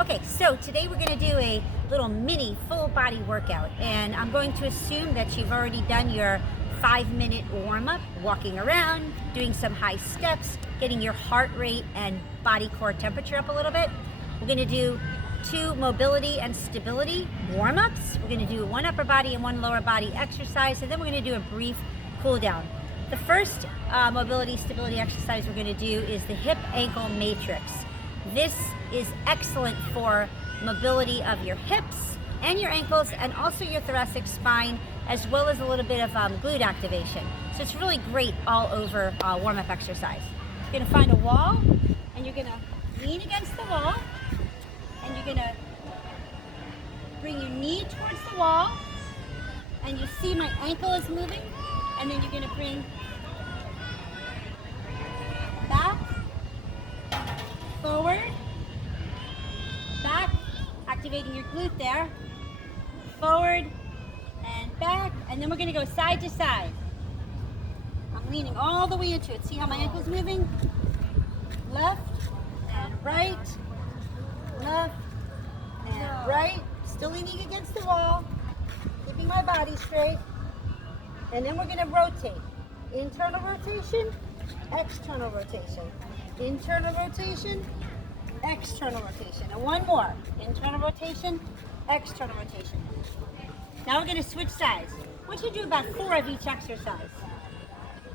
Okay, so today we're going to do a little mini full body workout, and I'm going to assume that you've already done your 5-minute warm up, walking around, doing some high steps, getting your heart rate and body core temperature up a little bit. We're going to do 2 mobility and stability warm ups. We're going to do 1 upper body and 1 lower body exercise, and then we're going to do a brief cool down. The first mobility stability exercise we're going to do is the hip ankle matrix. This is excellent for mobility of your hips and your ankles and also your thoracic spine, as well as a little bit of glute activation. So it's really great all over warm-up exercise. You're going to find a wall and you're going to lean against the wall and you're going to bring your knee towards the wall, and you see my ankle is moving, and then you're going to bring back, forward, back, activating your glute there, forward and back, and then we're going to go side to side. I'm leaning all the way into it. See how my ankle's moving? Left and right, left and right. Still leaning against the wall, keeping my body straight. And then we're going to rotate. Internal rotation, external rotation. Internal rotation, external rotation. And 1 more. Internal rotation, external rotation. Now we're going to switch sides. I want you to do about 4 of each exercise.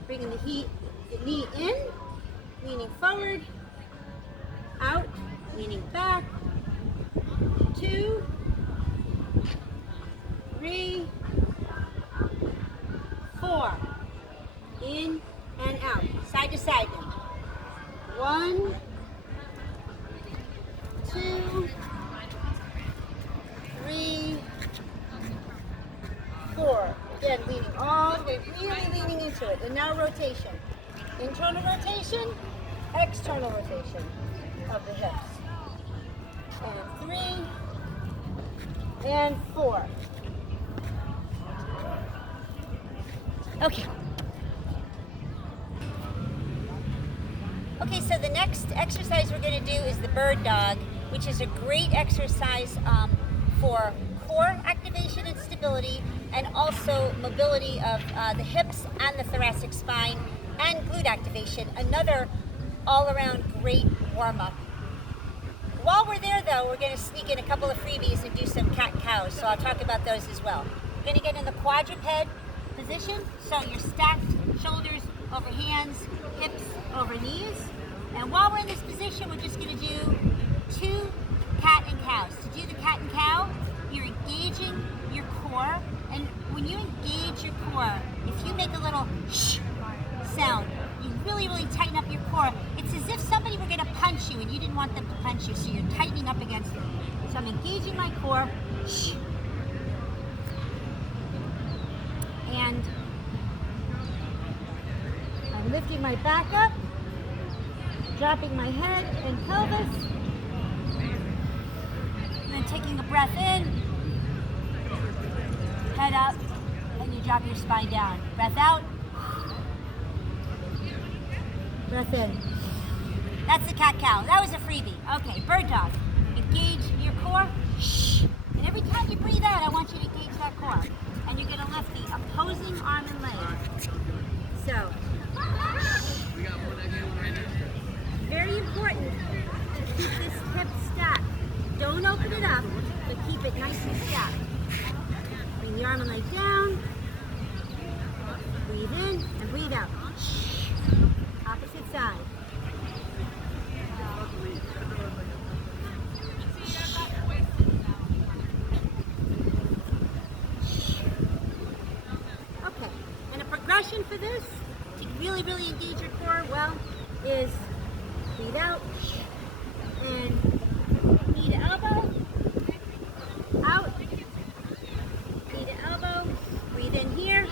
Bringing the knee in, leaning forward, out, leaning back, 2, 3, 4. In and out. Side to side now. 1, 2, 3, 4. Again, leaning all the way, really leaning into it. And now rotation. Internal rotation, external rotation of the hips. And 3, and 4. Okay. Okay, so the next exercise we're going to do is the bird dog, which is a great exercise for core activation and stability, and also mobility of the hips and the thoracic spine, and glute activation. Another all-around great warm-up. While we're there, though, we're going to sneak in a couple of freebies and do some cat and cows, so I'll talk about those as well. We're going to get in the quadruped position, so you're stacked shoulders over hands, hips over knees. And while we're in this position, we're just going to do 2 cat and cows. To do the cat and cow, you're engaging your core, and when you engage your core, if you make a little shh sound, you really tighten up your core. It's as if somebody were going to punch you and you didn't want them to punch you, so you're tightening up against it. So I'm engaging my core, shh, and I'm lifting my back up, dropping my head and pelvis, and then taking a breath in, head up, and you drop your spine down. Breath out, breath in. That's the cat-cow. That was a freebie. Okay, bird dog. Engage your core, shh, and every time you breathe out, I want you to engage that core. And you're going to lift the opposing arm and leg. So, very important to keep this hip stacked. Don't open it up, but keep it nice and stacked. Bring the arm and leg down. Breathe in and breathe out. Opposite side. Okay, and a progression for this, to really engage your core well, is breathe out, and knee to elbow, out, knee to elbow, breathe in here,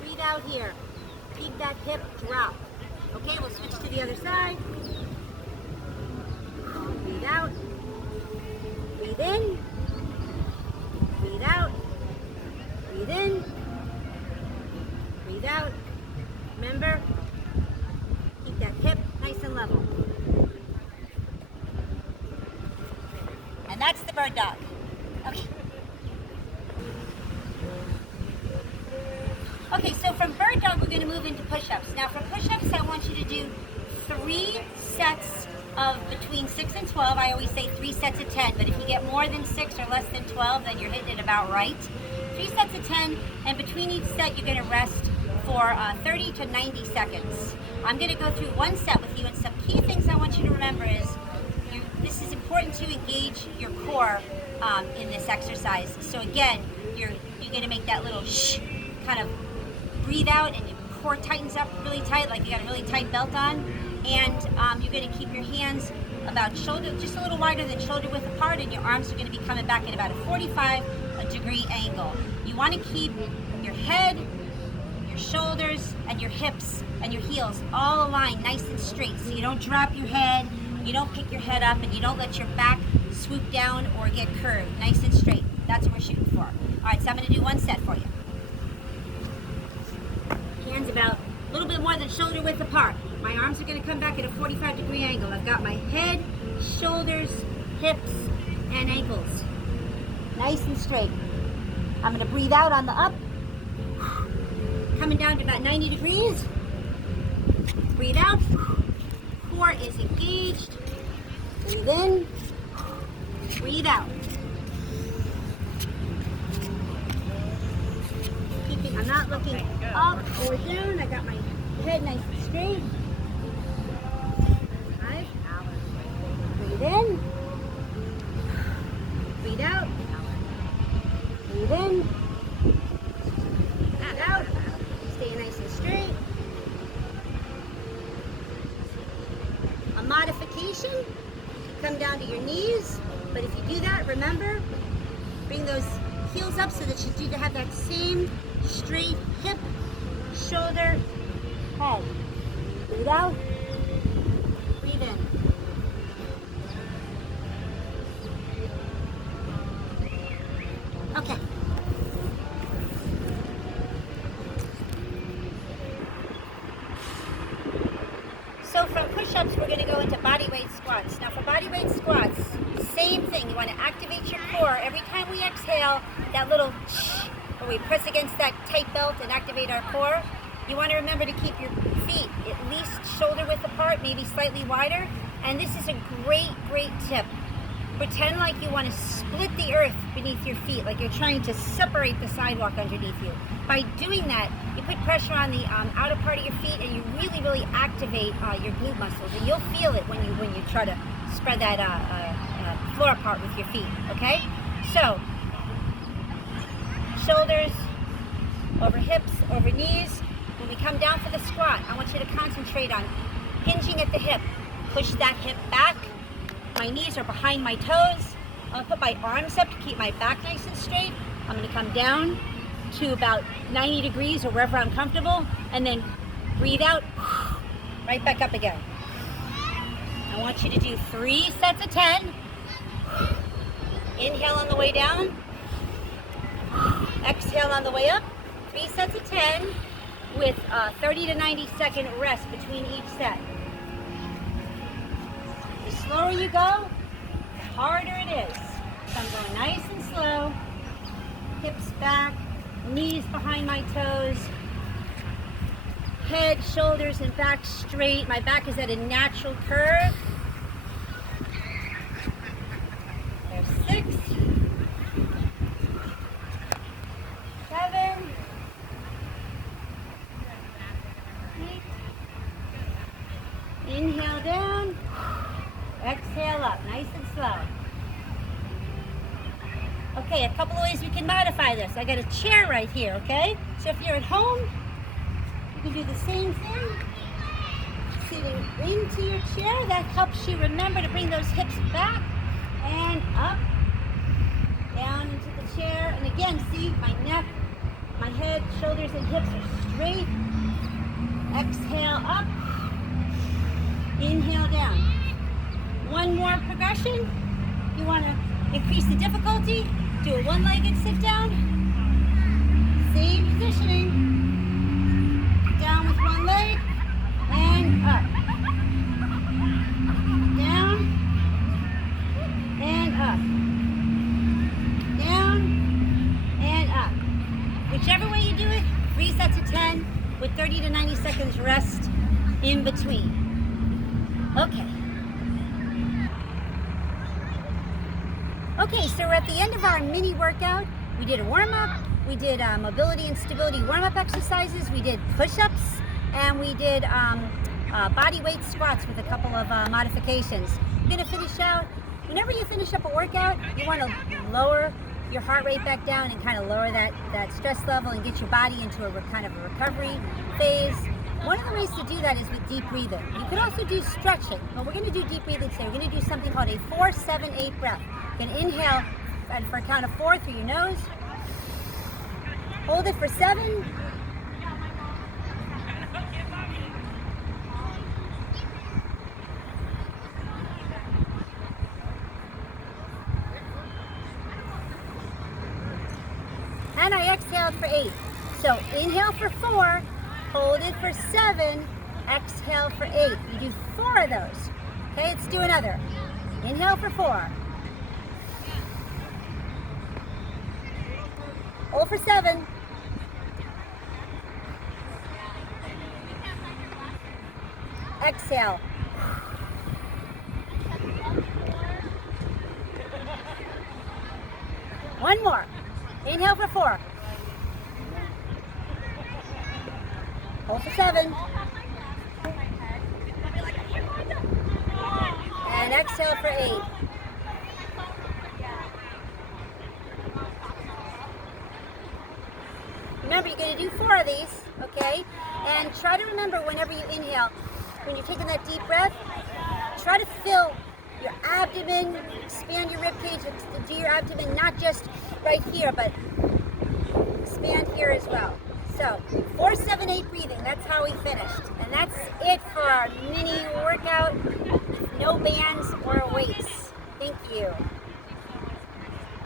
breathe out here. Keep that hip drop. Okay, we'll switch to the other side. Breathe out, breathe in, breathe out, breathe in, breathe out. Remember, keep that hip nice and level. And that's the bird dog. Okay. Okay, so from bird dog, we're gonna move into push-ups. Now for push-ups, I want you to do 3 sets of between 6 and 12. I always say 3 sets of 10, but if you get more than 6 or less than 12, then you're hitting it about right. 3 sets of 10, and between each set, you're gonna rest for 30 to 90 seconds. I'm gonna go through 1 set with you, and some key things I want you to remember is, this is important to engage your core in this exercise. So again, you're gonna make that little shh, kind of breathe out, and your core tightens up really tight, like you got a really tight belt on. And you're gonna keep your hands about shoulder, just a little wider than shoulder width apart, and your arms are gonna be coming back at about a 45-degree angle. You wanna keep your head, your shoulders, and your hips and your heels all aligned nice and straight, so you don't drop your head, you don't pick your head up, and you don't let your back swoop down or get curved. Nice and straight. That's what we're shooting for. All right, so I'm gonna do 1 set for you. Hands about a little bit more than shoulder width apart. My arms are gonna come back at a 45-degree angle. I've got my head, shoulders, hips, and ankles nice and straight. I'm gonna breathe out on the up, coming down to about 90 degrees. Breathe out. Core is engaged. Breathe in. Breathe out. I'm not looking up or down. I got my head nice and straight. 5. Breathe in. Breathe out. Breathe in. Breathe out. Stay nice and straight. A modification, come down to your knees, but if you do that, remember, bring those heels up so that you do have that same straight hip, shoulder, head. Breathe out, breathe in. Okay. So from push-ups, we're going to go into body weight squats. Now for body weight squats, same thing. You want to activate your core. Every time we exhale, that little shh, where we press against that tight belt and activate our core, you want to remember to keep your feet at least shoulder width apart, maybe slightly wider. And this is a great, great tip. Pretend like you want to split the earth beneath your feet, like you're trying to separate the sidewalk underneath you. By doing that, you put pressure on the outer part of your feet, and you really, really activate your glute muscles. And you'll feel it when you try to spread that floor apart with your feet. Okay? So, shoulders over hips, over knees. When we come down for the squat, I want you to concentrate on hinging at the hip. Push that hip back. My knees are behind my toes. I'm gonna put my arms up to keep my back nice and straight. I'm gonna come down to about 90 degrees or wherever I'm comfortable, and then breathe out, right back up again. I want you to do 3 sets of 10. Inhale on the way down. Exhale on the way up. 3 sets of 10 with a 30 to 90 second rest between each set. The slower you go, the harder it is. So I'm going nice and slow. Hips back, knees behind my toes. Head, shoulders, and back straight. My back is at a natural curve. There's 6, 7, 8. Inhale down. Exhale up, nice and slow. Okay, a couple of ways we can modify this. I got a chair right here, okay? So if you're at home, you can do the same thing. Sitting into your chair, that helps you remember to bring those hips back and up, down into the chair. And again, see, my neck, my head, shoulders, and hips are straight. Exhale up, inhale down. One more progression. You want to increase the difficulty, do a one-legged sit down. Same positioning. Down with one leg and up. Down and up. 30 to 90 seconds rest in between. Okay. Okay, so we're at the end of our mini workout. We did a warm-up, we did mobility and stability warm-up exercises, we did push-ups, and we did body weight squats with a couple of modifications. We're gonna finish out, whenever you finish up a workout, you wanna lower your heart rate back down and kind of lower that stress level and get your body into a kind of a recovery phase. One of the ways to do that is with deep breathing. You could also do stretching, but we're gonna do deep breathing today. We're gonna do something called a 4-7-8 breath. You can inhale and for a count of 4 through your nose. Hold it for 7. And I exhaled for 8. So inhale for 4, hold it for 7, exhale for 8. You do 4 of those. Okay, let's do another. Inhale for 4. Hold for 7. Exhale. One more. Inhale for 4. Hold for 7. And exhale for 8. Remember, you're going to do 4 of these, okay? And try to remember whenever you inhale, when you're taking that deep breath, try to fill your abdomen, expand your rib cage, do your abdomen, not just right here, but expand here as well. So 4-7-8 breathing, that's how we finished. And that's it for our mini workout, no bands or weights. Thank you.